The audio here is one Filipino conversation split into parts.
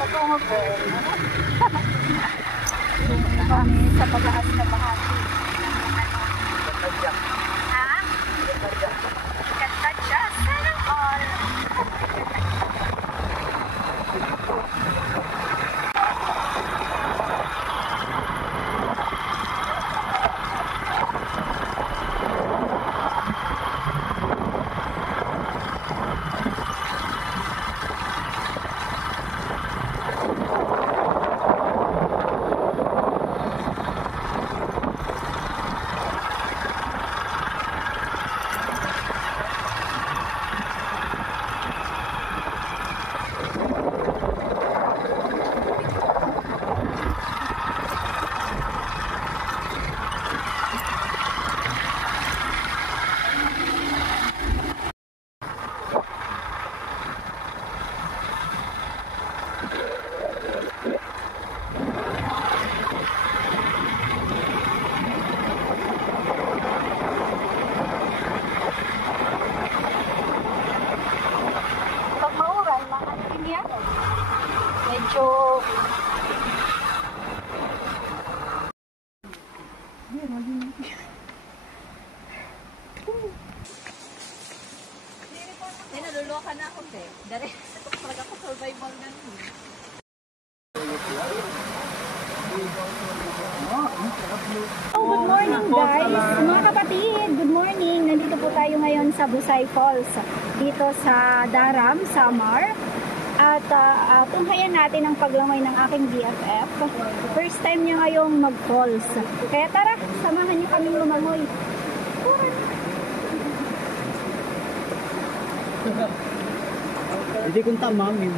Patungog ko. Kami sa pag-aas na bahagi. Ha? Katadya. Sana all. Medyo naluluha na ako dere. Talaga ako survival na nun. Good morning guys, mga kapatid, good morning. Nandito po tayo ngayon sa Busay Falls dito sa Daram, Samar. At tunghayan natin ang paglangoy ng aking BFF. First time niya ngayong mag-falls. Kaya tara, samahan niyo kaming lumangoy. Hindi kong tama, ma'am.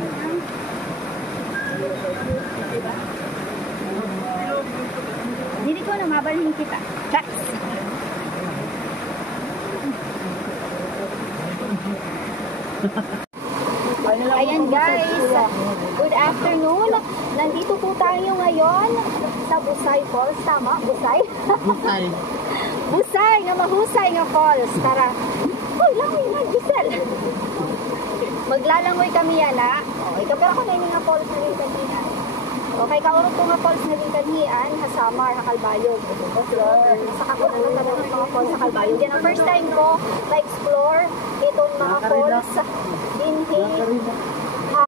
Hindi ko na mabalhin kita. Chats! Ayan guys, good afternoon. Nandito po tayo ngayon sa Busay Falls. Tama? Busay? Busay. Busay nga mahusay nga falls. Tara. Uy, langoy na, Gisel. Maglalangoy kami yan ha. Okay, pero ako na yung nga falls na rin kanhian. Okay, kaurot ko nga falls na rin kanhian. Hasamar, Hakalbayog. Saka ko na natabang ng mga falls sa Kalbayog. Yan ang first time ko na-explore itong mga falls. Dinhi